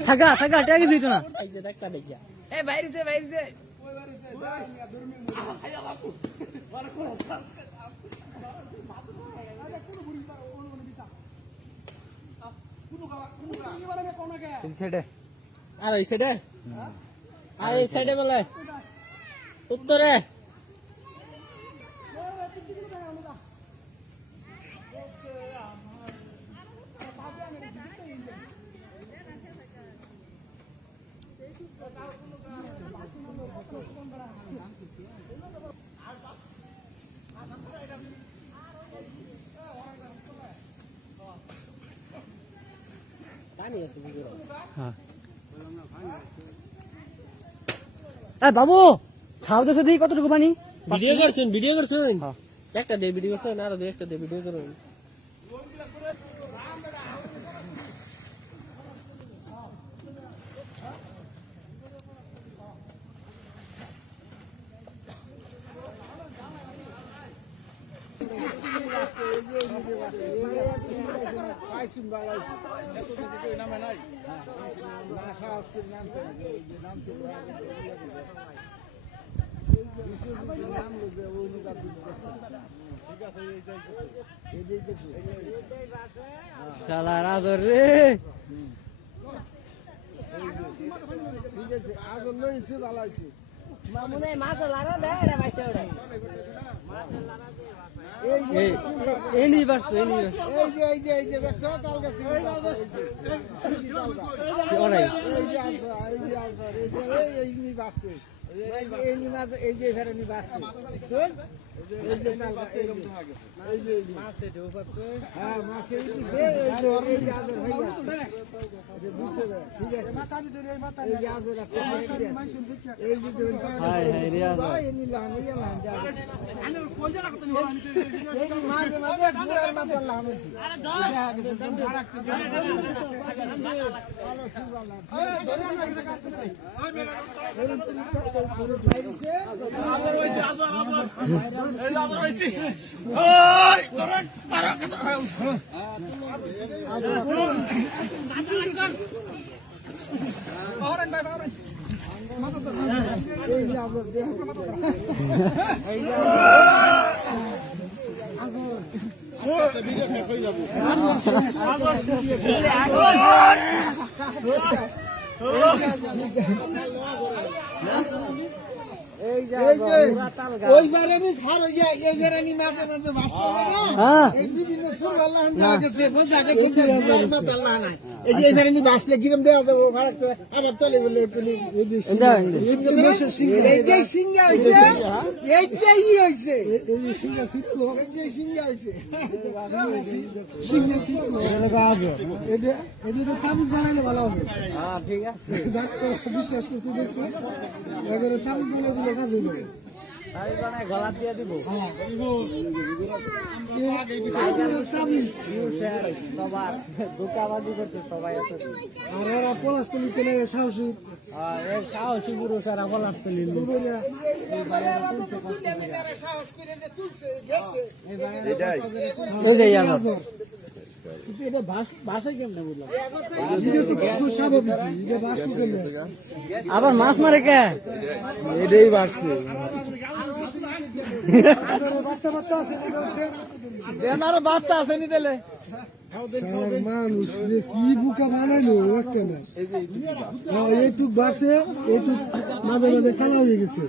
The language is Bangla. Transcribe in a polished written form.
থাকা থাকা ট্যাগ দিত না বাইরে বাইরে আর এই সাইডে আর এই সাইডে বলে উত্তরে বাবু খাও দেখো দেখি কতটুকু পানি ভিডিও করছেন একটা দে ভিডিও করছেন আর একটা দে ভিডিও করুন শালা রাজর রে মামুনে মাছ লারা দে রে ভাইসে ওরে এই নি বাসতো এই নি এই যে দেখছো তাল গাছ এই নি বাসছে এই নি মাছ এই যে এখানে নি বাসছে শুন এই যে তাল গাছ এই যে মাছ এটো পারছে হ্যাঁ মাছ এই দিছে এই যে আদর ভাইয়া যে বুঝতে ঠিক আছে মাথা দি এই মাথা এই যে আদর আছে এই যে হাই হাই রিয়াজ ভাই নি লান এই লান যা আমি কোন জায়গা করতে এই মাছ মাছ গুড়ার মাছ লান হইছে আরে দাও ভাড়া ভালো সুবহানাল্লাহ এই ধরে না এটা কাটতে নাই ওই মেরা আদর হইছে আদর এই আদর হইছে ওই ধরেন আরে বাহরেন ভাই বাহরেন এই যে আদর দেখ এই যে আদর ভিডিও শেষ হয়ে যাবে ওইবারে নি খার হই যায় এইবারে নি মাঝে মাঝে ভাসছে হ্যাঁ এই বিভিন্ন সুর আল্লাহ জায়গাছে বোঝা গেছে যে রহমত আল্লাহ নাই এই যে এইবারে নি ভাসলে কিরম দেয়া যাবে ফারাক আবার চলে বলে পুলি এই যে সিংহা হইছে এইটাই হইছে এই যে সিংহা ছিল এই যে সিংহা হইছে সিংহা ছিল এটা কাজ এটা এটা তামিজ বানাইলে ভালো হবে হ্যাঁ ঠিক আছে বিশ্বাস করতে দেখছি এবারে তামিজ বানাই দিলে কাজ হবে আমি বানাই গলা দিয়ে দিব সবার দোকাবাজি করছে সবাই এত আর এরা পলাশতলি কেনে সাহসী সাহসী পুরুষ এরা পলাশতলি আবার মাছ মারে কে এটাই বাড়ছে বাচ্চা আছে নি দিলে মানুষ কি বুকা বানাইলো একটা না এইটুক বাড়ছে এইটুক মাঝে মাঝে খাওয়া হয়ে গেছে